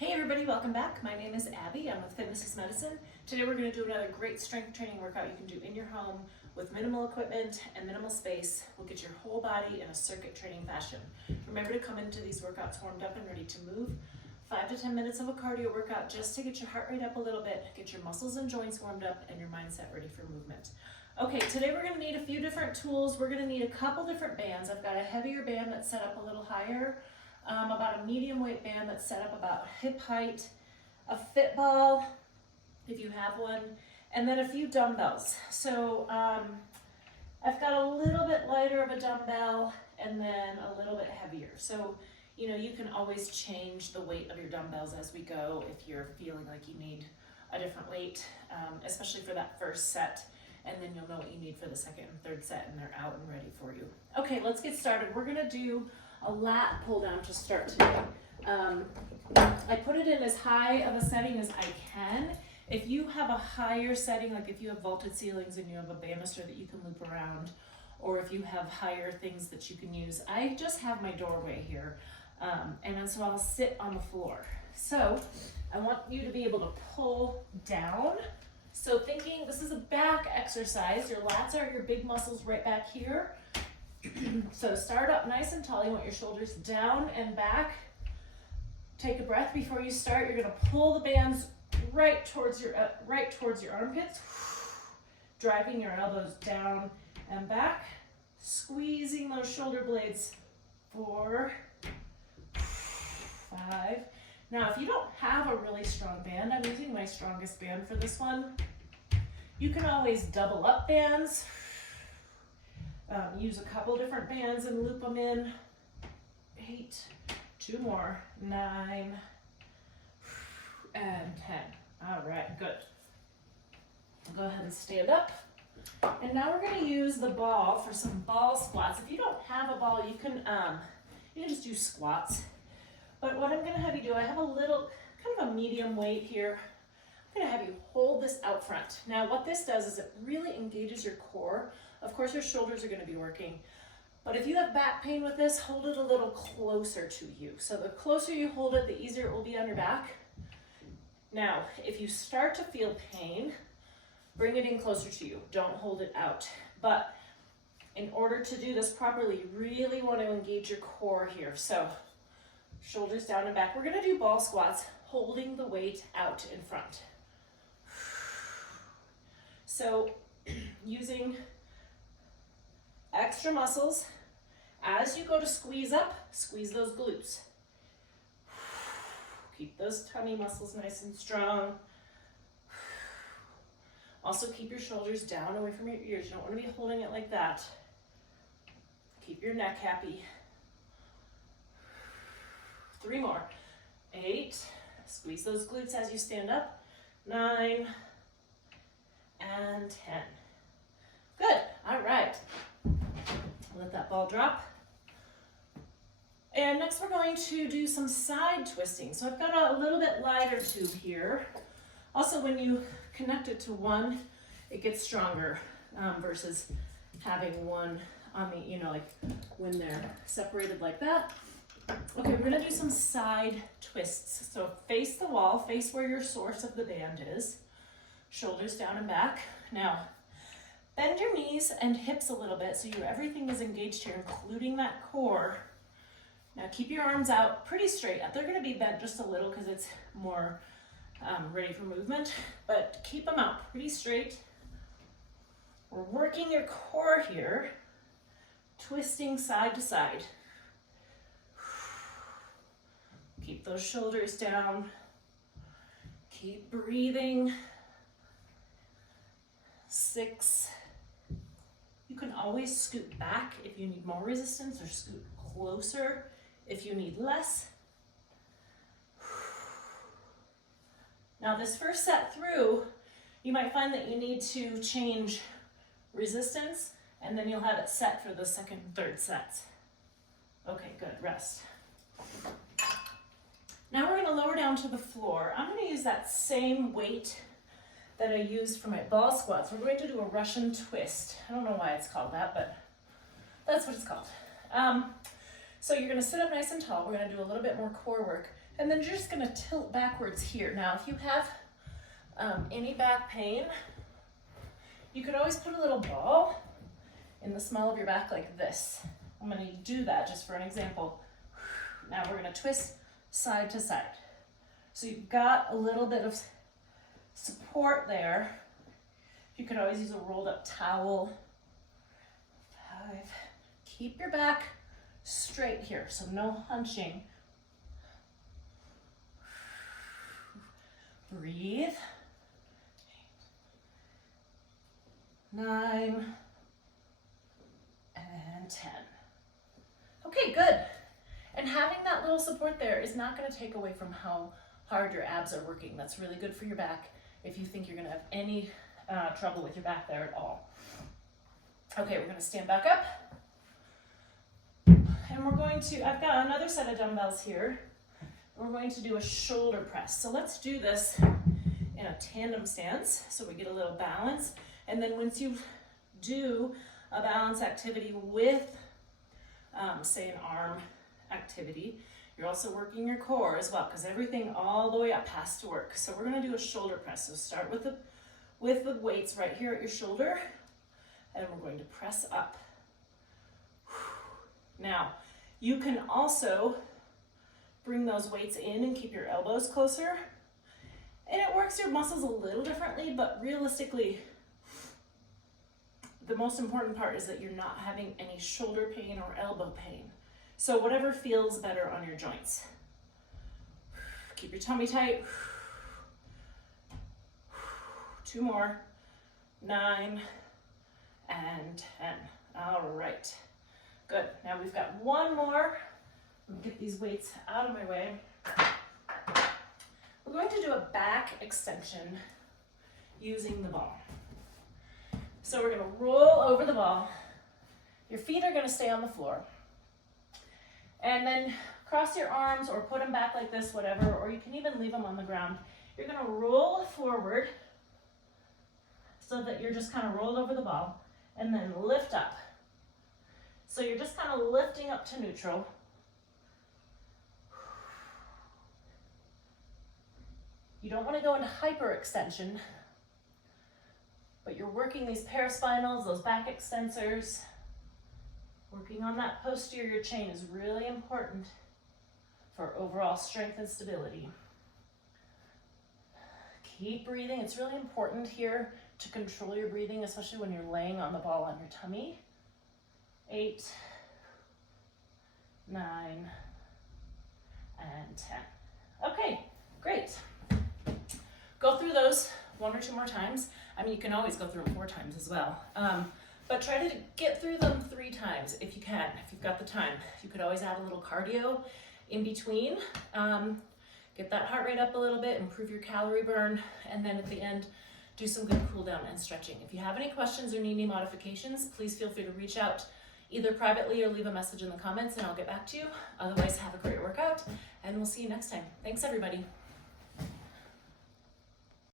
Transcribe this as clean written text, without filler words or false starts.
Hey everybody, welcome back. My name is Abby. I'm with Fitness is Medicine. Today we're going to do another great strength training workout you can do in your home with minimal equipment and minimal space. We'll get your whole body in a circuit training fashion. Remember to come into these workouts warmed up and ready to move. 5 to 10 minutes of a cardio workout just to get your heart rate up a little bit, get your muscles and joints warmed up, and your mindset ready for movement. Okay, today we're going to need a few different tools. We're going to need a couple different bands. I've got a heavier band that's set up a little higher. About a medium weight band that's set up about hip height, a fit ball, if you have one, and then a few dumbbells. So I've got a little bit lighter of a dumbbell and then a little bit heavier. So, you know, you can always change the weight of your dumbbells as we go if you're feeling like you need a different weight, especially for that first set. And then you'll know what you need for the second and third set, and they're out and ready for you. Okay, let's get started. We're gonna do a lat pull down to start today. I put it in as high of a setting as I can. If you have a higher setting, like if you have vaulted ceilings and you have a banister that you can loop around, or if you have higher things that you can use, I just have my doorway here. And so I'll sit on the floor. So I want you to be able to pull down. So thinking this is a back exercise, your lats are your big muscles right back here. So start up nice and tall. You want your shoulders down and back. Take a breath before you start. You're gonna pull the bands right towards your armpits, driving your elbows down and back, squeezing those shoulder blades. 4, 5. Now, if you don't have a really strong band, I'm using my strongest band for this one. You can always double up bands. Use a couple different bands and loop them in. 8, 2 more, 9, and 10. All right, good. Go ahead and stand up. And now we're gonna use the ball for some ball squats. If you don't have a ball, you can just do squats. But what I'm gonna have you do, I have a little, kind of a medium weight here. I'm gonna have you hold this out front. Now what this does is it really engages your core. Of course your shoulders are gonna be working, but if you have back pain with this, hold it a little closer to you. So the closer you hold it, the easier it will be on your back. Now, if you start to feel pain, bring it in closer to you. Don't hold it out. But in order to do this properly, you really want to engage your core here. So shoulders down and back. We're gonna do ball squats, holding the weight out in front. So using extra muscles, as you go to squeeze up, squeeze those glutes. Keep those tummy muscles nice and strong. Also keep your shoulders down away from your ears. You don't want to be holding it like that. Keep your neck happy. 3 more. 8, squeeze those glutes as you stand up. 9, and 10. Good, all right. Let that ball drop. And next we're going to do some side twisting. So I've got a little bit lighter tube here. Also when you connect it to one, it gets stronger versus having one on the, like when they're separated like that. Okay, we're gonna do some side twists. So face the wall, face where your source of the band is. Shoulders down and back. Now, bend your knees and hips a little bit so everything is engaged here, including that core. Now keep your arms out pretty straight. They're gonna be bent just a little because it's more ready for movement, but keep them out pretty straight. We're working your core here, twisting side to side. Keep those shoulders down. Keep breathing. 6. You can always scoot back if you need more resistance or scoot closer if you need less. Now this first set through, you might find that you need to change resistance and then you'll have it set for the second and third sets. Okay, good, rest. Now we're gonna lower down to the floor. I'm gonna use that same weight that I used for my ball squats. We're going to do a Russian twist. I don't know why it's called that, but that's what it's called. So you're gonna sit up nice and tall. We're gonna do a little bit more core work. And then you're just gonna tilt backwards here. Now, if you have any back pain, you could always put a little ball in the small of your back like this. I'm gonna do that just for an example. Now we're gonna twist side to side. So you've got a little bit of support there. You could always use a rolled up towel. 5. Keep your back straight here, so no hunching. Breathe. 9 and 10. Okay, good. And having that little support there is not going to take away from how hard your abs are working. That's really good for your back if you think you're going to have any trouble with your back there at all. Okay, we're going to stand back up. And we're going to, I've got another set of dumbbells here. We're going to do a shoulder press. So let's do this in a tandem stance so we get a little balance. And then once you do a balance activity with, say, an arm activity, you're also working your core as well, because everything all the way up has to work. So we're going to do a shoulder press. So start with the weights right here at your shoulder, and we're going to press up. Now, you can also bring those weights in and keep your elbows closer. And it works your muscles a little differently, but realistically, the most important part is that you're not having any shoulder pain or elbow pain. So whatever feels better on your joints. Keep your tummy tight. 2 more. 9 and 10. All right. Good. Now we've got one more. Let me get these weights out of my way. We're going to do a back extension using the ball. So we're going to roll over the ball. Your feet are going to stay on the floor. And then cross your arms or put them back like this, whatever, or you can even leave them on the ground. You're going to roll forward so that you're just kind of rolled over the ball, and then lift up. So you're just kind of lifting up to neutral. You don't want to go into hyperextension, but you're working these paraspinals, those back extensors. Working on that posterior chain is really important for overall strength and stability. Keep breathing. It's really important here to control your breathing, especially when you're laying on the ball on your tummy. 8, 9, and 10. Okay, great. Go through those 1 or 2 more times. I mean, you can always go through them 4 times as well. But try to get through them 3 times if you can, if you've got the time. You could always add a little cardio in between. Get that heart rate up a little bit, improve your calorie burn, and then at the end, do some good cool down and stretching. If you have any questions or need any modifications, please feel free to reach out either privately or leave a message in the comments and I'll get back to you. Otherwise, have a great workout and we'll see you next time. Thanks, everybody.